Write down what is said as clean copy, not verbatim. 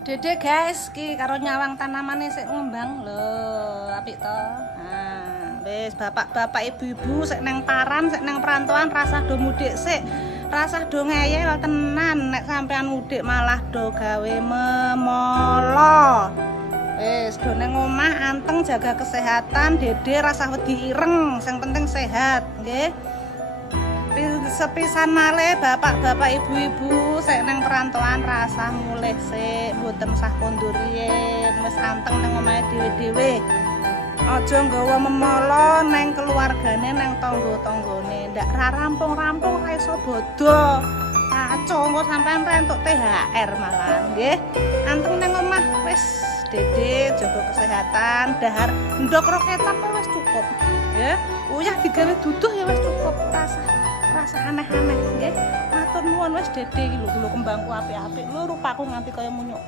Dede guys, ki karo nyawang tanamane sik ngembang lho, apik to. Nah, wis bapak-bapak ibu-ibu sik nang paran, sik nang perantauan rasah do mudik sik. Rasah do ngeyel tenan nek sampean mudik malah do gawe memolo. Wis do nang omah anteng jaga kesehatan, Dede rasah wedi ireng, sing penting sehat, nggih. Sepisan malih bapak-bapak ibu-ibu sik nang perantauan rasah mulih sik mboten sah kondur riyen wis anteng nang omahe dhewe-dhewe. Aja nggawa memolo nang keluargane nang tangga-tanggane. Ndak ra rampung-rampung ra iso bodo. Kaco engko sampean rentuk THR malah nggih. Anteng nang omah wis Dede jaga kesehatan, dahar ndok ro kecap wis cukup. Ya, uyah digawe duduh ya wis cukup rasa aneh-aneh nggih. Matur nuwun wis Dede iki lho kembangku apik-apik lho rupaku nganti kaya munyuk.